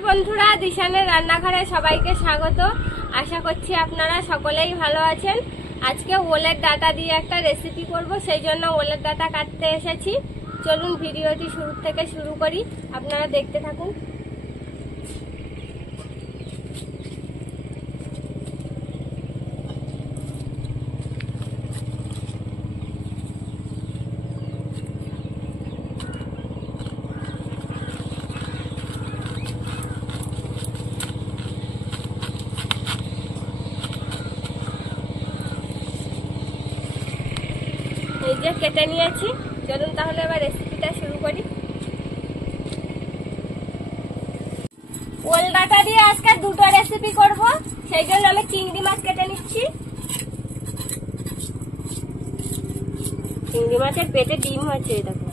নমস্কার বন্ধুরা, দিশানের রান্নাঘরে সবাইকে স্বাগত। আশা করছি আপনারা সকলেই ভালো আছেন। আজকে ওলের ডাঁটা দিয়ে একটা রেসিপি করব, সেই জন্য ওলের ডাঁটা কাটতে এসেছি। চলুন ভিডিওটি শুরু থেকে শুরু করি, আপনারা দেখতে থাকুন। এই যে কেটে নিয়েছি, চলুন তাহলে এবার রেসিপিটা শুরু করি। ওল ডাঁটা দিয়ে আজকে দুটো রেসিপি করব, সেই জন্য আমি চিংড়ি মাছ কেটে নিচ্ছি। চিংড়ি মাছের পেটে ডিম হচ্ছে, এই দেখো।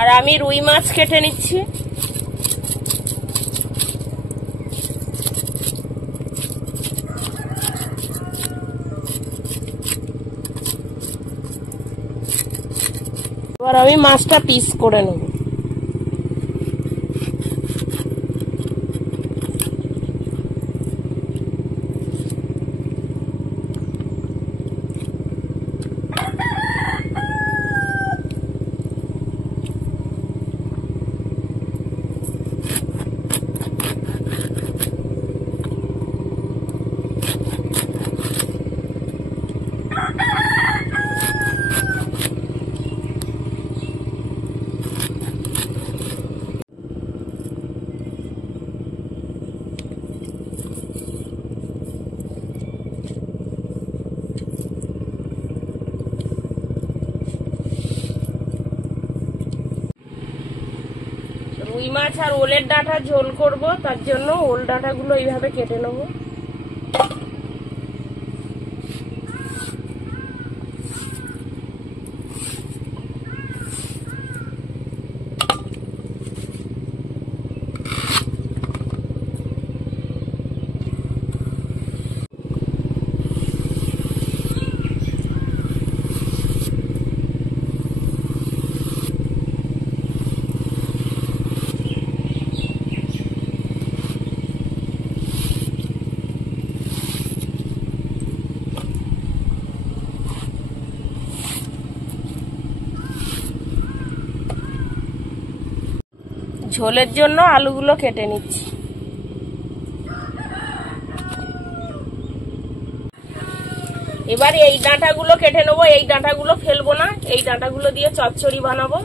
আর আমি রুই মাছ কেটে নিচ্ছি। এবার আমি মাছটা পিস করে নেব। রুই মাছ আর ওলের ডাঁটা ঝোল করব, তার জন্য ওল ডাঁটাগুলো এইভাবে কেটে নেব। ঝোলের জন্য আলুগুলো কেটে নিচ্ছি। এবার এই ডাঁটাগুলো কেটে নেবো, এই ডাঁটাগুলো ফেলবো না, এই ডাঁটাগুলো দিয়ে চচ্চড়ি বানাবো।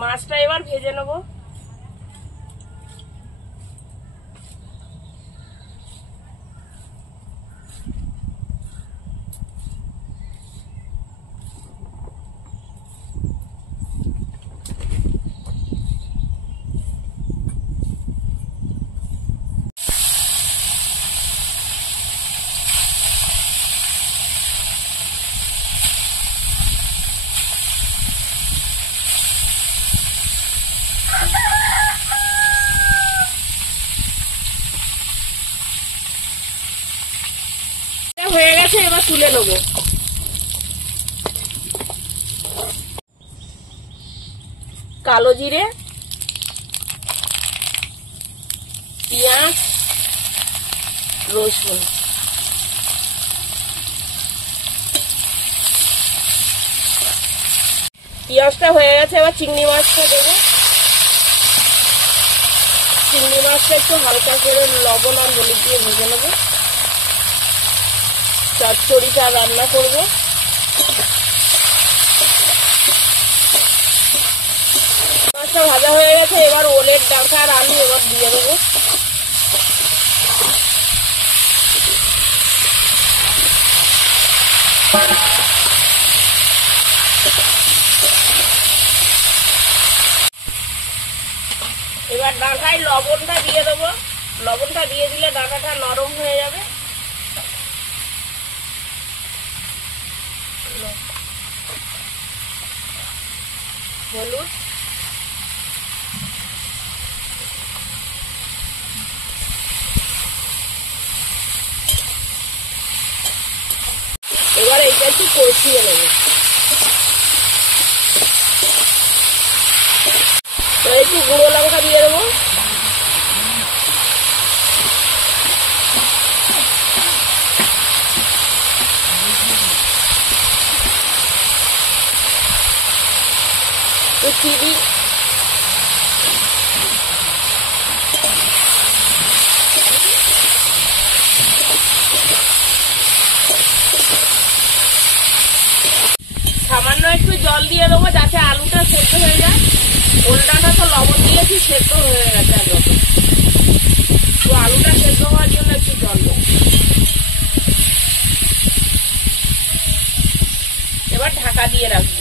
মাছটা এবার ভেজে নেব। হয়ে গেছে, এবার তুলে নেব। কালো জিরে, পেঁয়াজ, রসুন, পেঁয়াজটা হয়ে গেছে, এবার চিংড়ি মাছটা দেবো। চিংড়ি মাছটা একটু হালকা করে লবণ আর হলুদ দিয়ে ভেজে নেবো। চচ্চড়িটা রান্না করবো। মাছটা ভাজা হয়ে গেছে, এবার ওলের ডাঁটা আর আলু এবার দিয়ে দেবো। এবার ডাঁটায় লবণটা দিয়ে দেবো। লবণটা দিয়ে দিলে ডাঁটাটা নরম হয়ে যাবে। হলুদ, এবার এইটা একটু কষিয়ে নেবো। একটু গুঁড়ো লঙ্কা দিয়ে দেবো। চিনি, সামান্য একটু জল দিয়ে দেবো যাতে আলুটা সেদ্ধ হয়ে যায়। ওলটাটা তো লবণ দিয়েছি, সেদ্ধ হয়ে গেছে আলু, তো আলুটা সেদ্ধ হওয়ার জন্য একটু জল দেবো। এবার ঢাকা দিয়ে রাখবো।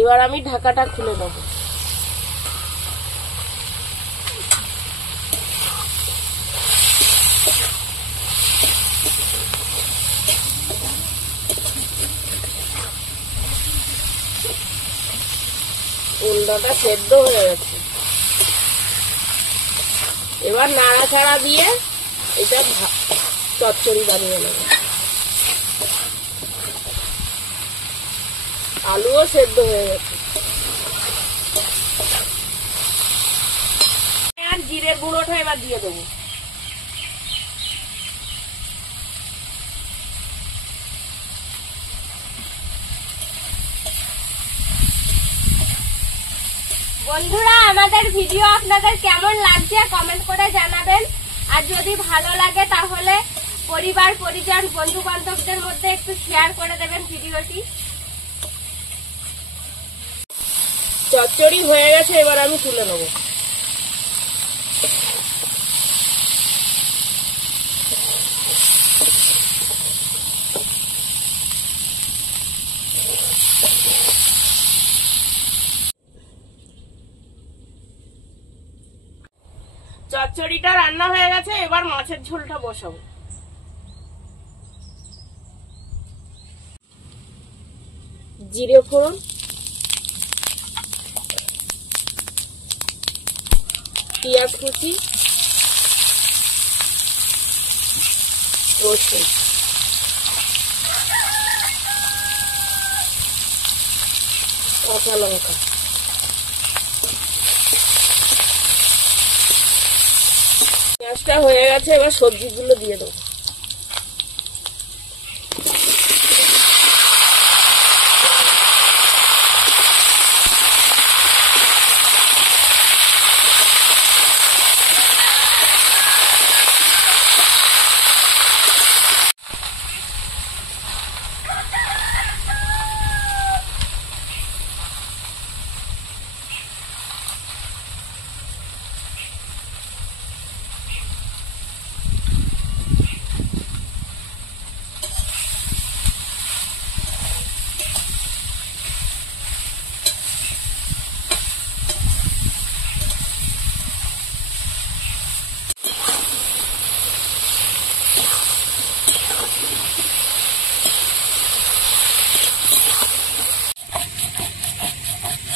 এবার আমি ঢাকাটা খুলে দেবো। উল্টাটা সেদ্ধ হয়ে গেছে, এবার নাড়াচাড়া দিয়ে এটা চচ্চড়ি বানিয়ে নেব। আলুও সেদ্ধ হয়ে গেছে। আর জিরের গুঁড়োটা এবার দিয়ে দেবো। বন্ধুরা, আমাদের ভিডিও আপনাদের কেমন লাগছে কমেন্ট করে জানাবেন। আর যদি ভালো লাগে তাহলে পরিবার পরিজন বন্ধু বান্ধবদের মধ্যে একটু শেয়ার করে দেবেন ভিডিওটি। চচ্চড়ি হয়ে গেছে, এবার আমি তুলে নেবো। চচ্চড়িটা রান্না হয়ে গেছে, এবার মাছের ঝোলটা বসাবো। জিরে ফোড়ন, পেঁয়াজ কুচি, রসুন, কাঁচা লঙ্কা, পেঁয়াজটা হয়ে গেছে, এবার সবজিগুলো দিয়ে দেবো।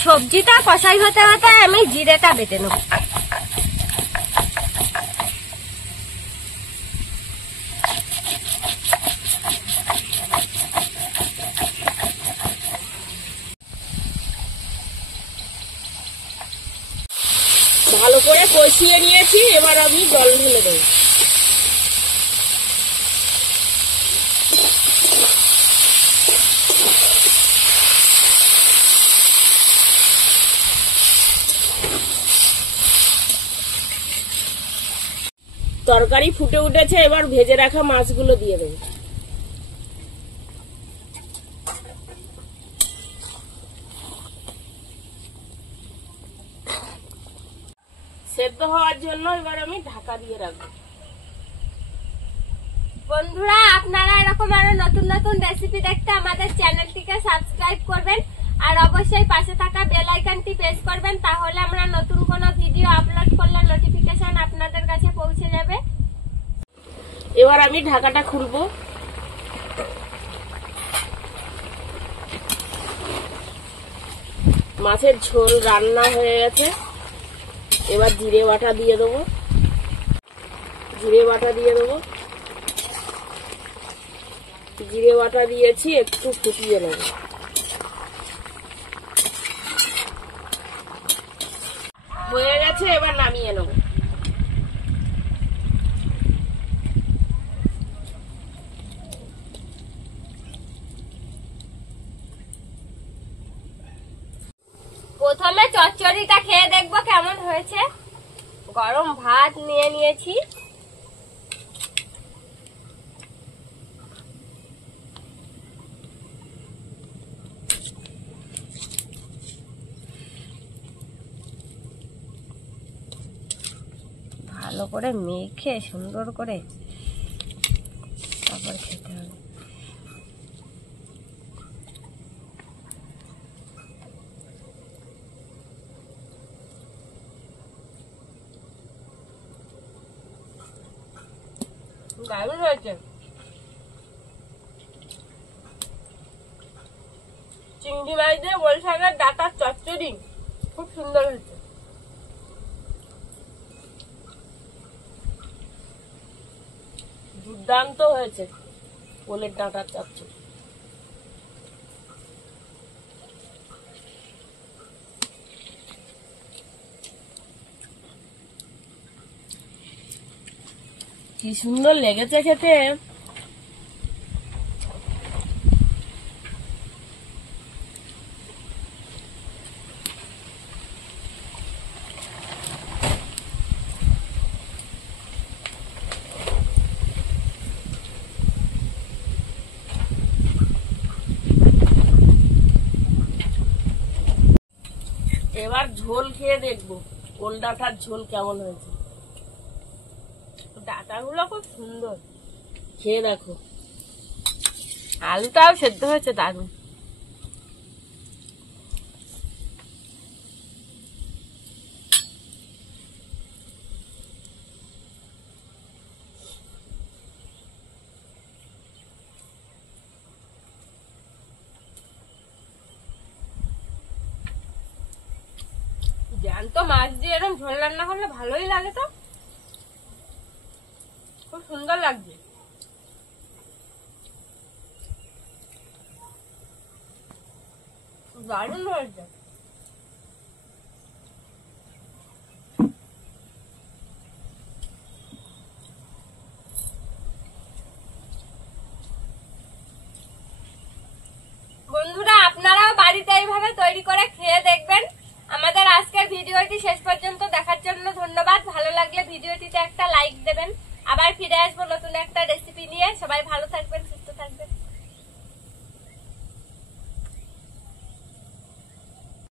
সবজিটা কষাই হতে হতে আমি জিরেটা বেটে নেব। ভালো করে কষিয়ে নিয়েছি, এবার আমি জল ঢেলে দেবো। তরকারি ফুটে উঠেছে, এবার ভেজে রাখা মাছগুলো দিয়ে দেবো। সেদ্ধ হওয়ার জন্য এবার আমি ঢাকা দিয়ে রাখবো। বন্ধুরা, আপনারা এরকম আরো নতুন নতুন রেসিপি দেখতে আমাদের চ্যানেলটিকে সাবস্ক্রাইব করবেন আর অবশ্যই পাশে থাকা বেল আইকনটি প্রেস করবেন, তাহলে আমরা নতুন কোনো ভিডিও আপলোড করলে নোটিফিকেশন আপনাদের কাছে পৌঁছে যাবে। এবার আমি ঢাকাটা খুলবো। মাছের ঝোল রান্না হয়ে গেছে। এবার জিরে বাটা দিয়ে দেবো। জিরে বাটা দিয়েছি, একটু ফুটিয়ে নেব। হয়ে গেছে, এবার নামিয়ে নেব। প্রথমে চচ্চড়িটা খেয়ে দেখবো কেমন হয়েছে। গরম ভাত নিয়ে নিয়েছি। ভালো করে মেখে সুন্দর করে তারপর খেতে হবে। দারুণ হয়েছে। চিংড়ি মাছ দিয়ে বরিশালের ডাটার চচ্চড়ি খুব সুন্দর হয়েছে। দুর্দান্ত হয়েছে ওলের ডাঁটার চচ্চড়ি। কি সুন্দর লেগেছে খেতে। এবার ঝোল খেয়ে দেখবো ওল ডাঁটার ঝোল কেমন হয়েছে। ডাটাগুলো খুব সুন্দর, খেয়ে দেখো। আলুটাও সেদ্ধ হয়েছে দারুণ। জ্যান্ত মাছ দিয়ে এরকম ঝোল রান্না করলে ভালোই লাগে, তো খুব সুন্দর লাগছে। দারুণ হয়েছে। বন্ধুরা, আপনারাও বাড়িতে এইভাবে তৈরি করে খেয়ে দেখবেন। আমাদের আজকের ভিডিওটি শেষ পর্যন্ত দেখার জন্য ধন্যবাদ। ভালো লাগলে ভিডিওটিতে একটা লাইক দেবেন। আবার ফিরে আসবো নতুন একটা রেসিপি নিয়ে। সবাই ভালো থাকবেন, সুস্থ থাকবেন।